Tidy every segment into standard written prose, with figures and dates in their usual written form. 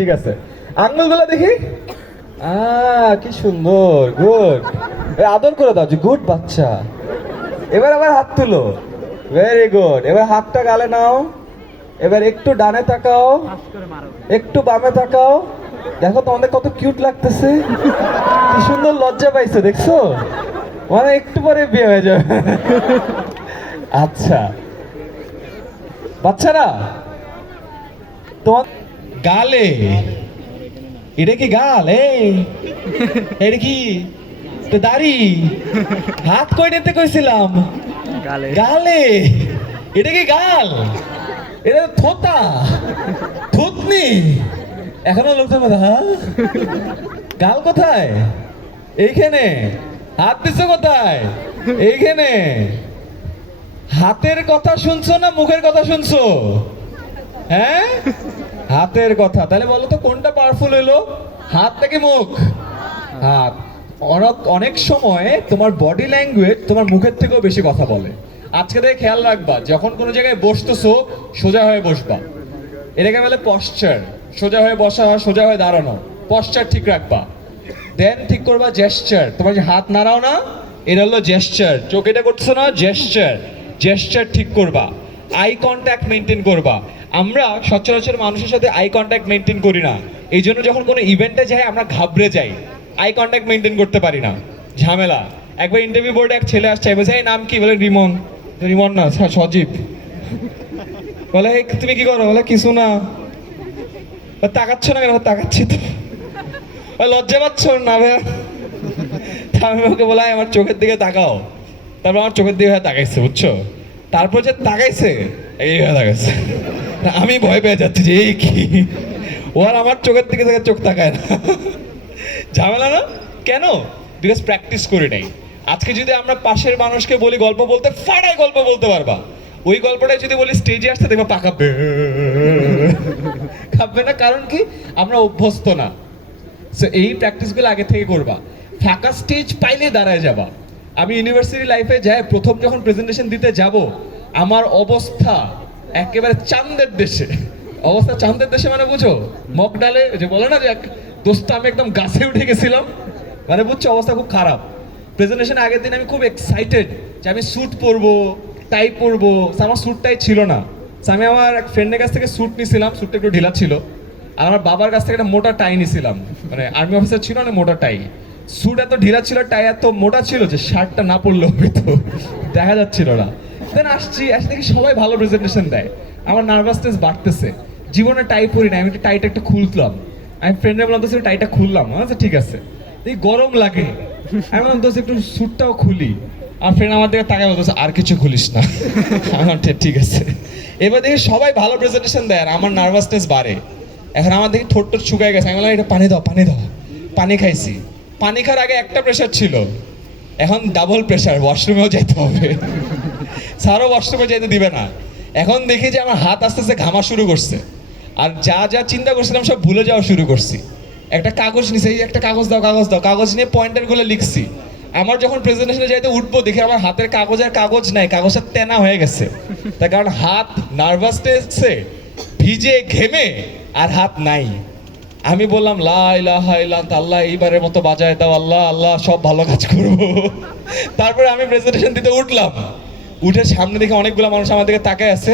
ঠিক আছে, আঙ্গুলগুলো দেখি। কি সুন্দর, গুড। আদর করে দাও যে গুড বাচ্চা। এবার আবার হাত তুলো, ভেরি গুড। এবার হাতটা গালে নাও, এবার একটু ডানে তাকাও, একটু বামে তাকাও। দেখো তোমাদের কত কিউট লাগতেছে, কি সুন্দর লজ্জা পাইছে দেখছো, মানে একটু পরে বিয়ে হয়ে যাবে। আচ্ছা বাচ্চারা, তোমার গালে, এটা কি গাল? এটা কি দাড়ি? হাত কই নিতে কইছিলাম? গালে। এটা কি গাল? এটা থোতা, থুতনি। এখনো লোকজন বলে, হ্যাঁ গাল কোথায়? এইখানে। হাত দিছো কোথায়? এইখানে। হাতের কথা শুনছো না মুখের কথা শুনছো? হ্যাঁ, হাতের কথা। তাহলে বলো তো কোনটা পাওয়ারফুল হলো, হাত নাকি মুখ? হাত। অনেক সময় তোমার বডি ল্যাঙ্গুয়েজ তোমার মুখের থেকেও বেশি কথা বলে। আজকে থেকে খেয়াল রাখবা, যখন কোনো জায়গায় বসতেছো সোজা হয়ে বসবা, এটাকে বলে পশ্চার। সোজা হয়ে বসা, সোজা হয়ে দাঁড়ানো, পশ্চার ঠিক রাখবা। দেন ঠিক করবা জেস্টার। তোমার যে হাত নাড়াও না, এটা হলো জেস্টার। চোখ এটা করছো না, জেস্টার। জেস্টার ঠিক করবা। আই কন্ট্যাক্ট মেনটেন করবা। আমরা সচরাচর মানুষের সাথে আই কন্ট্যাক্ট মেনটেন করি না, এই জন্য যখন কোনো ইভেন্টে যাই আমরা ঘাবড়ে যাই, আই কন্ট্যাক্ট মেনটেন করতে পারি না, ঝামেলা। একবার ইন্টারভিউ বোর্ডে এক ছেলে আসছে, বলছে এই নাম কি? বলে রিমন। রিমন না, সজীব। বলে এই তুমি কি করো? বলে কিছু না। তাকাচ্ছ না কেন? তাকাচ্ছি তো। লজ্জা পাচ্ছ না ভাইয়া? আমি ওকে বলাই আমার চোখের দিকে তাকাও। তারপর আমার চোখের দিকে তাকাইছে, বুঝছো? তারপর যে তাকাইছে, এইভাবে তাকাইছে। আমি ভয় পেয়ে যাচ্ছি যে এই কি, ও আর আমার চোখের দিকে চোখ তাকায় না। ঝামেলা না? কেন? বিকজ প্র্যাকটিস করে নেই। আজকে যদি আমরা পাশের মানুষকে বলি গল্প বলতে, ফাড়ায় গল্প বলতে পারবা। ওই গল্পটাই যদি বলি স্টেজে আসতে, দেখবা পাকাবে, খাবে না। কারণ কি? আমরা অভ্যস্ত না। সো এই প্র্যাকটিসগুলো আগে থেকে করবা। ফাঁকা স্টেজ পাইলে দাঁড়ায় যাবা। আমি ইউনিভার্সিটি লাইফে যাই, প্রথম যখন প্রেজেন্টেশন দিতে যাব, আমার অবস্থা একেবারে চাঁদের দেশে। অবস্থা চাঁদের দেশে মানে বুঝো, মগ ডালে যে বলে না যে দোস্ত আমি একদম গাছে উঠে গেছিলাম, মানে বুঝছো অবস্থা খুব খারাপ। প্রেজেন্টেশন আগের দিন আমি খুব এক্সাইটেড যে আমি স্যুট পরবো, টাই পরবো। আমার স্যুটটাই ছিল না। আমি আমার এক ফ্রেন্ডের কাছ থেকে স্যুট নিয়েছিলাম, স্যুটটা একটু ঢিলা ছিল। আর আমার বাবার কাছ থেকে একটা মোটা টাই নিয়েছিলাম, মানে আর্মি অফিসার ছিল না, মোটা টাই। স্যুট এত ঢিলা ছিল, টাই এত মোটা ছিল যে শার্টটা না পরলে হয়তো দেখা যাচ্ছিল না। দেন আসছি, আসে দেখি সবাই ভালো প্রেজেন্টেশন দেয়। আমার নার্ভাসনেস বাড়তেছে। জীবনে টাই পরি না, আমি একটু টাইটা একটু খুলতাম। আমি ফ্রেন্ডরা বললাম দোস্ত টাইটা খুললাম, আচ্ছা ঠিক আছে। এই গরম লাগে, আমি বললাম দোস্ত একটু স্যুটটাও খুলি। আর ফ্রেন্ড আমার দিকে তাকায় বলতেছে আর কিছু খুলিস না। আমার ঠিক আছে। এবার দেখি সবাই ভালো প্রেজেন্টেশন দেয় আর আমার নার্ভাসনেস বাড়ে। এখন আমার দেখি ঠোঁট টোট শুকায় গেছে। আমি বললাম এটা পানি দাও, পানি দাও। পানি খাইছি। পানি খাওয়ার আগে একটা প্রেশার ছিল, এখন ডাবল প্রেশার, ওয়াশরুমেও যেতে হবে। স্যারও ওয়াশরুমে যেতে দিবে না। এখন দেখি যে আমার হাত আস্তে আস্তে ঘামা শুরু করছে। আর যা যা চিন্তা করছিলাম সব ভুলে যাওয়া শুরু করছি। একটা কাগজ নিছি, এই একটা কাগজ দাও, কাগজ দাও। কাগজ নিয়ে পয়েন্টারগুলো লিখছি। আমার যখন প্রেজেন্টেশনে যাইতে উঠবো, দেখি আমার হাতের কাগজের কাগজ নাই, কাগজটা তেনা হয়ে গেছে। তার কারণ হাত নার্ভাসনেসে ভিজে ঘেমে আর হাত নাই। আমি বললাম লা ইলাহা ইল্লাল্লাহ, আল্লাহ এইবারের মতো বাজায় দাও, আল্লাহ আল্লাহ সব ভালো কাজ করবো। তারপরে আমি প্রেজেন্টেশন দিতে উঠলাম। উঠে সামনে দেখে অনেকগুলো মানুষ আমার দিকে তাকায় আছে।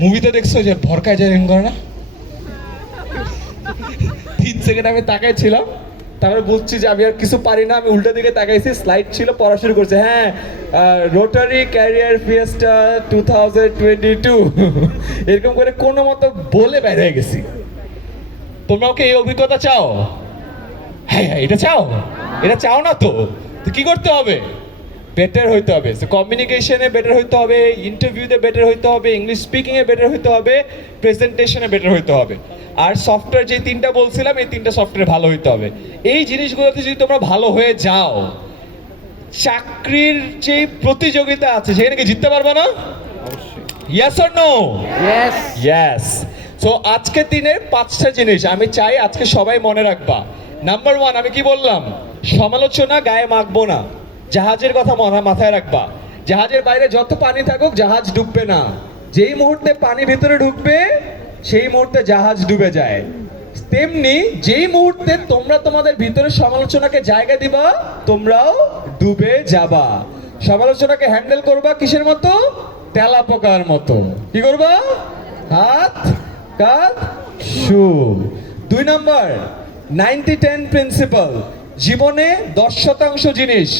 মুভিতে দেখছো যে ভরকায় যায় করে না, 3 সেকেন্ড আমি তাকাই ছিলাম। তারপরে বুঝছি যে আমি আর কিছু পারি না। আমি উল্টা দিকে তাকাইছি, স্লাইড ছিল, পড়া শুরু করছে। হ্যাঁ, রোটারি ক্যারিয়ার ফিয়েস্টা 2022 এরকম করে কোনো মতো বলে বের হয়ে গেছি। তোমরাও কি এই অভিজ্ঞতা চাও? হ্যাঁ হ্যাঁ, এটা চাও? এটা চাও না তো কি করতে হবে? বেটার হইতে হবে। কমিউনিকেশনে বেটার হইতে হবে, ইন্টারভিউতে বেটার হইতে হবে, ইংলিশ স্পিকিংয়ে বেটার হইতে হবে, প্রেজেন্টেশনে বেটার হইতে হবে। আর সফটওয়্যার যে 3টা বলছিলাম, এই 3টা সফটওয়্যার ভালো হইতে হবে। এই জিনিসগুলোতে যদি তোমরা ভালো হয়ে যাও, চাকরির যে প্রতিযোগিতা আছে সেখানে কি জিততে পারবে না? Yes or no? Yes. Yes. So আজকের দিনে 5টা জিনিস আমি চাই আজকে সবাই মনে রাখবা। নাম্বার 1, আমি কি বললাম? সমালোচনা গায়ে মাখবো না। জাহাজের কথা মাথায় রাখবা। জাহাজের বাইরে যত পানি থাকুক জাহাজ ডুববে না। যেই মুহূর্তে পানি ভিতরে ঢুকবে সেই মুহূর্তে জাহাজ ডুবে যায়। তেমনি যেই মুহূর্তে তোমরা তোমাদের ভিতরে সমালোচনাকে জায়গা দিবা, তোমরাও ডুবে যাবা। সমালোচনাকে হ্যান্ডেল করবা কিসের মতো? তেলাপোকার মতো। কি করবা? হাত কাঁধ শু। 2 নম্বর 90-10 প্রিন্সিপাল। জীবনে 10% জিনিস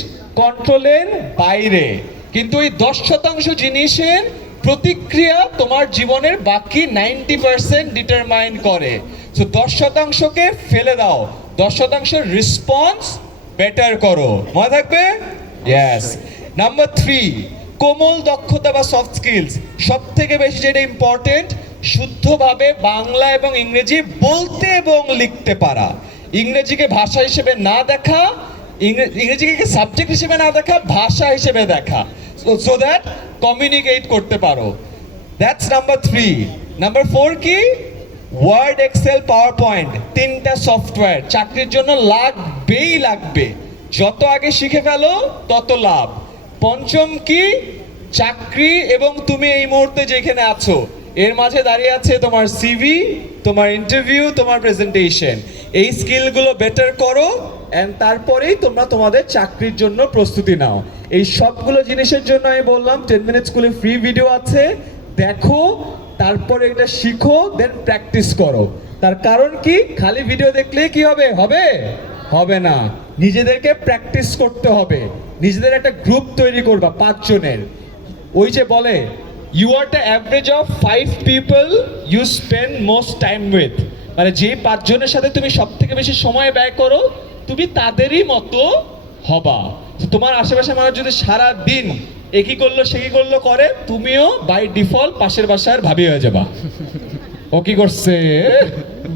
কন্ট্রোলের বাইরে, কিন্তু এই 10% জিনিসের প্রতিক্রিয়া তোমার জীবনের বাকি 90% ডিটারমাইন করে। সো 10%কে ফেলে দাও, 10% রেসপন্স বেটার করো। মনে থাকবে? ইয়েস। নাম্বার 3, কোমল দক্ষতা বা সফট স্কিলস। সব থেকে বেশি যেটা ইম্পর্টেন্ট, শুদ্ধভাবে বাংলা এবং ইংরেজি বলতে এবং লিখতে পারা। ইংরেজিকে ভাষা হিসেবে না দেখা, ইংরেজিকে সাবজেক্ট হিসেবে না দেখা, ভাষা হিসেবে দেখা, সো দ্যাট কমিউনিকেট করতে পারো। That's number 3। নাম্বার 4 কি? ওয়ার্ড, এক্সেল, পাওয়ার পয়েন্ট, 3টা সফটওয়্যার চাকরির জন্য লাগবেই লাগবে। যত আগে শিখে ফেলো তত লাভ। পঞ্চম কি? চাকরি এবং তুমি এই মুহূর্তে যেখানে আছো এর মাঝে দাঁড়িয়ে আছে তোমার সিভি, তোমার ইন্টারভিউ, তোমার প্রেজেন্টেশন। এই স্কিলগুলো বেটার করো এন্ড তারপরেই তোমরা তোমাদের চাকরির জন্য প্রস্তুতি নাও। এই সবগুলো জিনিসের জন্য আমি বললাম 10 মিনিট স্কুলে ফ্রি ভিডিও আছে, দেখো, তারপরে এটা শিখো, দেন প্র্যাকটিস করো। তার কারণ কি? খালি ভিডিও দেখলে কি হবে? হবে না। নিজেদেরকে প্র্যাকটিস করতে হবে। নিজেদের একটা গ্রুপ তৈরি করবা 5 জনের। ওই যে বলে you are the average of 5 people you spend most time with, মানে যে 5 জনের সাথে তুমি সব থেকে বেশি সময় ব্যয় করো তুমি তাদেরই মতো হবা। তোমার আশেপাশে মানুষ যদি সারা দিন একই করলো সে কি করলো করে, তুমিও বাই ডিফল্ট পাশের বাসার ভাবি হয়ে যাবা। ও কি করছে?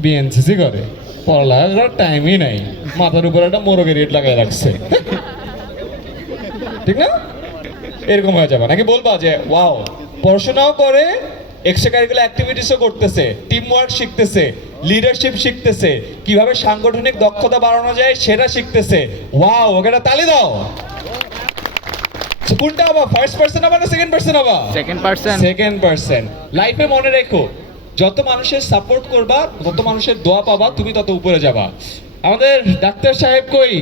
বিএনসিসি করে, পড়ালেখা করার টাইমই নাই, মাথার উপর একটা মোরগের রেট লাগাই রাখছে, ঠিক না? এরকম হয়ে যাবে। নাকি বলবা যে ওয়াও, পড়াশোনাও করে, এক্সট্রা কারিকুলার অ্যাক্টিভিটিসও করতেছে, টিম ওয়ার্ক শিখতেছে, লিডারশিপ শিখতেছে, কিভাবে সাংগঠনিক দক্ষতা বাড়ানো যায় সেটা শিখতেছে। ওয়াও, ওকে একটা তালি দাও। কোনটা হবা? ফার্স্ট পারসন হবা না সেকেন্ড পারসন হবা? Second person. লাইফে মনে রেখো, যত মানুষের সাপোর্ট করবা, যত মানুষের দোয়া পাবা, তুমি তত উপরে যাবা। আমাদের ডাক্তার সাহেব কই?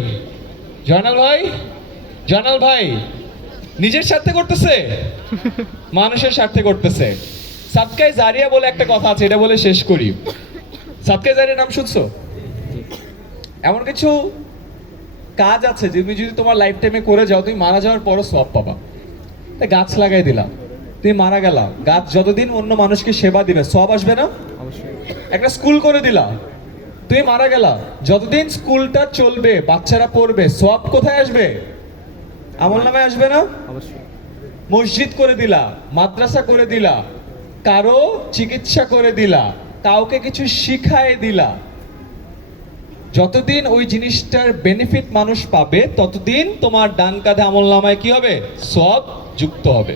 জয়নাল ভাই নিজের স্বার্থে করতেছে, মানুষের স্বার্থে করতেছে। সাদকায়ে জারিয়া বলে একটা কথা আছে, এটা বলে শেষ করি। সাদকায়ে জারিয়ার নাম শুনছো? এমন কিছু কাজ আছে যে তুমি যদি তোমার লাইফ টাইমে করে যাও, তুমি মারা যাওয়ার পরও সওয়াব পাবা। গাছ লাগাই দিলা, তুমি মারা গেলা, গাছ যতদিন অন্য মানুষকে সেবা দিবে সওয়াব আসবে না? একটা স্কুল করে দিলা, তুমি মারা গেলা, যতদিন স্কুলটা চলবে, বাচ্চারা পড়বে, সওয়াব কোথায় আসবে? আমলনামায় আসবে না? মসজিদ করে দিলা, মাদ্রাসা করে দিলা, কারো চিকিৎসা করে দিলা, কাউকে কিছু শিখায় দিলা, যতদিন ওই জিনিসটার বেনিফিট মানুষ পাবে ততদিন তোমার ডান কাঁধে আমলনামায় কি হবে? সওয়াব যুক্ত হবে।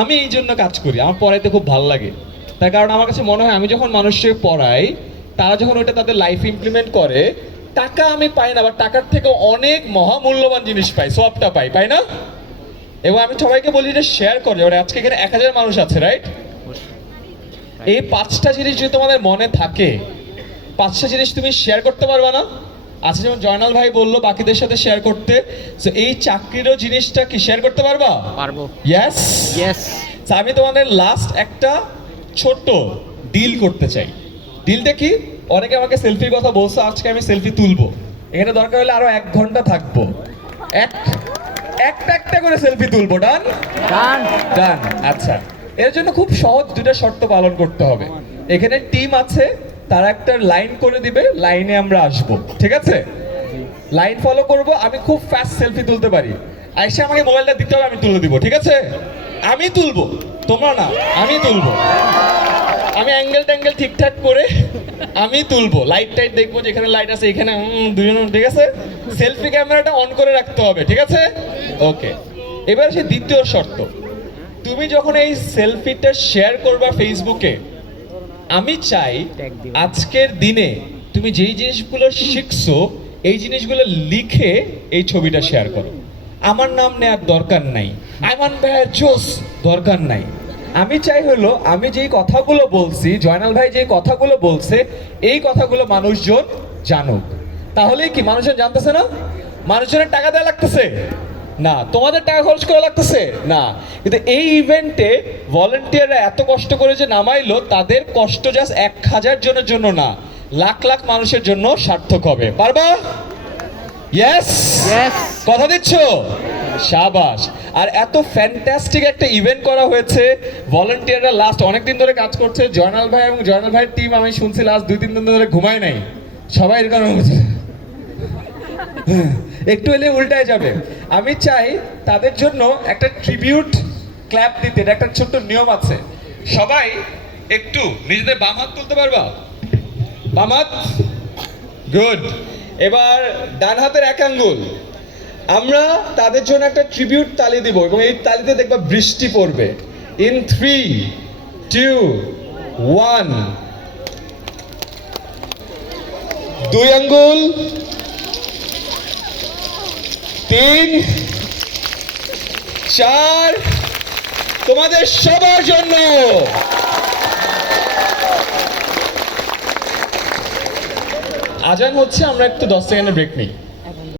আমি এই জন্য কাজ করি, আমার পড়াইতে খুব ভালো লাগে। তার কারণ আমার কাছে মনে হয় আমি যখন মানুষকে পড়াই, তারা যখন ওইটা তাদের লাইফে ইমপ্লিমেন্ট করে, টাকা আমি পাই না, বা টাকার থেকে অনেক মহামূল্যবান জিনিস পাই, সবটা পাই না? এবং আমি সবাইকে বলি যে শেয়ার করে। আজকে এখানে 1000 মানুষ আছে, রাইট? এই 5টা জিনিস যদি তোমাদের মনে থাকে, 5টা জিনিস তুমি শেয়ার করতে পারবা না? আচ্ছা, যেমন জয়নাল ভাই বললো বাকিদের সাথে শেয়ার করতে, তো এই চাকরিরও জিনিসটা কি শেয়ার করতে পারবা? পারবো। ইয়েস। আমি তোমাদের লাস্ট একটা ছোট্ট ডিল করতে চাই। ডিলটা কি? অনেকে আমাকে সেলফির কথা বলছো, আজকে আমি সেলফি তুলবো। এখানে দরকার হলে আরো 1 ঘন্টা থাকবো, একটা করে সেলফি তুলবো। ডান? আচ্ছা, এর জন্য খুব সহজ 2টা শর্ত পালন করতে হবে। এখানে টিম আছে, তারা একটা লাইন করে দিবে, লাইনে আমরা আসবো, ঠিক আছে? লাইন ফলো করব। আমি খুব ফাস্ট সেলফি তুলতে পারি, আইসা আমাকে মোবাইলটা দিতে হবে, আমি তুলে দিব, ঠিক আছে? আমি তুলবো, তোমরা না, আমি তুলবো। আমি অ্যাঙ্গেল ট্যাঙ্গেল ঠিকঠাক করে আমি তুলবো, লাইট টাইট দেখবো, যেখানে লাইট আছে এখানে দুজন, ঠিক আছে? সেলফি ক্যামেরাটা অন করে রাখতে হবে, ঠিক আছে? ওকে। এবার সে দ্বিতীয় শর্ত, তুমি যখন এই সেলফিটা শেয়ার করবা ফেসবুকে, আমি চাই আজকের দিনে তুমি যেই জিনিসগুলো শিখছো এই জিনিসগুলো লিখে এই ছবিটা শেয়ার করো। আমার নাম নেওয়ার দরকার নাই, আইমান ভাইয়ের জোস দরকার নাই, আমি চাই হলো আমি যেই কথাগুলো বলছি, জয়নাল ভাই যেই কথাগুলো বলছে, এই কথাগুলো মানুষজন জানুক। তাহলেই কি মানুষজন জানতেছে না? মানুষজনের টাকা দেওয়া লাগতেছে না, তোমাদের টাকা খরচ করা লাগতেছে না, কিন্তু এই ইভেন্টে ভলেন্টিয়াররা এত কষ্ট করে যে নামাইলো, তাদের কষ্ট জাস্ট 1000 জনের জন্য না, লাখ লাখ মানুষের জন্য সার্থক হবে। পারবা? ইয়েস, কথা দিচ্ছ? শাবাশ। আর এত ফ্যান্টাস্টিক একটা ইভেন্ট করা হয়েছে, ভলেন্টিয়াররা লাস্ট অনেকদিন ধরে কাজ করছে। জয়নাল ভাই এবং জয়নাল ভাইয়ের টিম আমি শুনছি লাস্ট 2-3 দিন ধরে ঘুমায় নাই, সবাই এরকম হচ্ছে। একটু এলে উল্টায় যাবে। আমি চাই তাদের জন্য একটা ট্রিবিউট ক্ল্যাপ দিতে। এটা একটা ছোট্ট নিয়ম আছে, সবাই একটু নিজেদের বাম হাত তুলতে পারবা? বাম হাত, গুড। এবার ডান হাতের এক আঙ্গুল। আমরা তাদের জন্য একটা ট্রিবিউট তালি দিব এবং এই তালিতে দেখবা বৃষ্টি পড়বে। ইন 3, 2, 1। দুই আঙ্গুল, 3, 4, তোমাদের সবার জন্য। আজান হচ্ছে, আমরা একটু 10 সেকেন্ডের ব্রেক নিই।